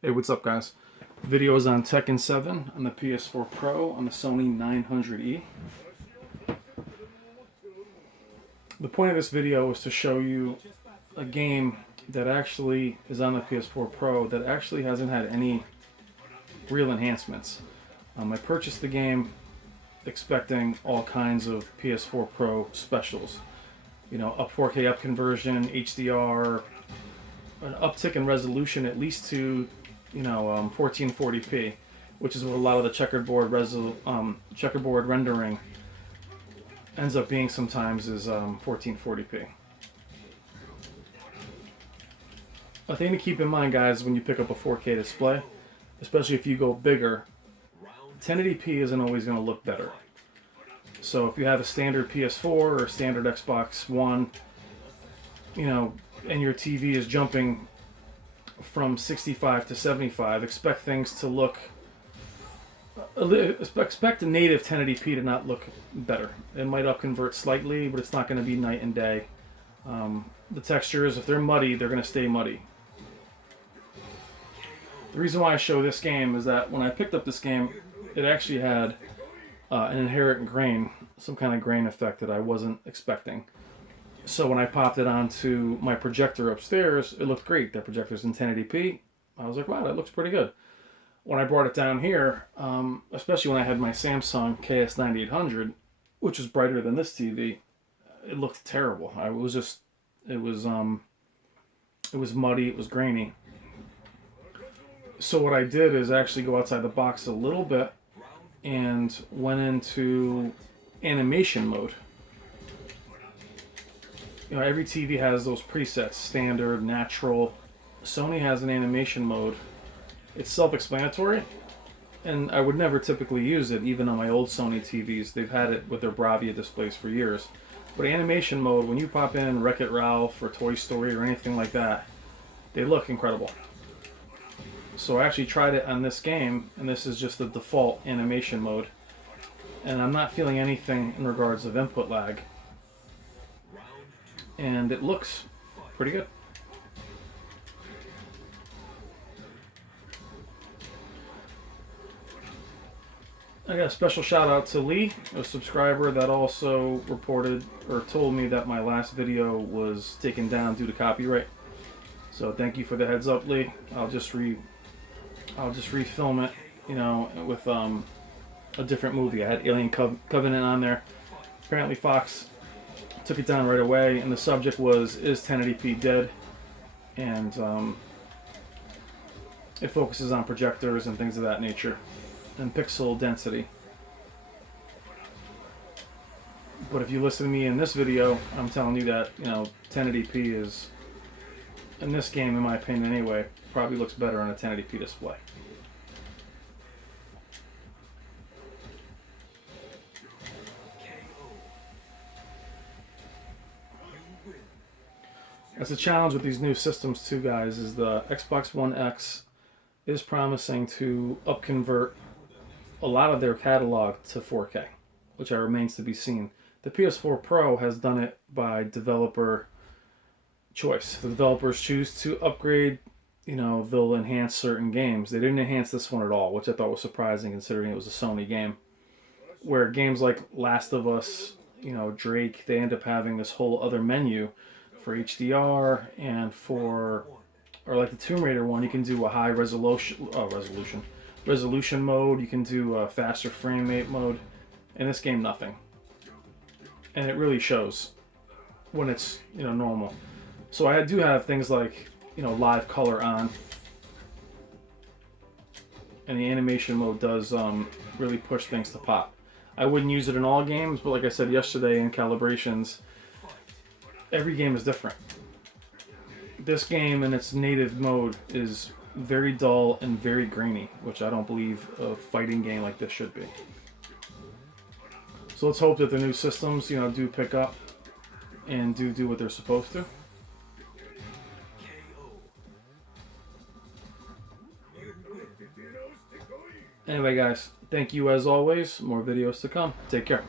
Hey, what's up, guys? Video is on Tekken 7 on the PS4 Pro on the Sony 900E. The point of this video is to show you a game that actually is on the PS4 Pro that actually hasn't had any real enhancements. I purchased the game expecting all kinds of PS4 Pro specials. You know, up 4K up conversion, HDR, an uptick in resolution at least to 1440p, which is what a lot of the checkerboard rendering ends up being sometimes, is 1440p. A thing to keep in mind, guys, when you pick up a 4K display, especially if you go bigger, 1080p isn't always going to look better. So if you have a standard PS4 or a standard Xbox One, and your TV is jumping from 65 to 75, expect things to look, expect the native 1080p to not look better. It might upconvert slightly, but it's not going to be night and day. The textures, if they're muddy, they're going to stay muddy. The reason why I show this game is that when I picked up this game, it actually had an inherent grain, some kind of grain effect that I wasn't expecting. So when I popped it onto my projector upstairs, it looked great. That projector's in 1080p. I was like, wow, that looks pretty good. When I brought it down here, especially when I had my Samsung KS9800, which was brighter than this TV, it looked terrible. It was muddy, it was grainy. So what I did is actually go outside the box a little bit and went into animation mode. Every TV has those presets, standard, natural. Sony has an animation mode. It's self-explanatory, and I would never typically use it, even on my old Sony TVs. They've had it with their Bravia displays for years. But animation mode, when you pop in Wreck-It Ralph or Toy Story or anything like that, they look incredible. So I actually tried it on this game, and this is just the default animation mode. And I'm not feeling anything in regards of input lag. And it looks pretty good. I got a special shout out to Lee, a subscriber that also reported or told me that my last video was taken down due to copyright. So thank you for the heads up, Lee. I'll just refilm it, with a different movie. I had Alien Covenant on there. Apparently Fox took it down right away, and the subject was, is 1080p dead? And it focuses on projectors and things of that nature and pixel density. But if you listen to me in this video, I'm telling you that 1080p is, in this game, in my opinion anyway, probably looks better on a 1080p display. That's a challenge with these new systems too, guys, is the Xbox One X is promising to upconvert a lot of their catalog to 4K, which remains to be seen. The PS4 Pro has done it by developer choice. The developers choose to upgrade, they'll enhance certain games. They didn't enhance this one at all, which I thought was surprising considering it was a Sony game. Where games like Last of Us, Drake, they end up having this whole other menu for HDR, and or like the Tomb Raider one, you can do a high resolution mode. You can do a faster frame rate mode. In this game, nothing, and it really shows when it's normal. So I do have things like live color on, and the animation mode does really push things to pop. I wouldn't use it in all games, but like I said yesterday in calibrations, every game is different. This game in its native mode is very dull and very grainy, which I don't believe a fighting game like this should be. So let's hope that the new systems, do pick up and do what they're supposed to. Anyway, guys, thank you as always. More videos to come. Take care.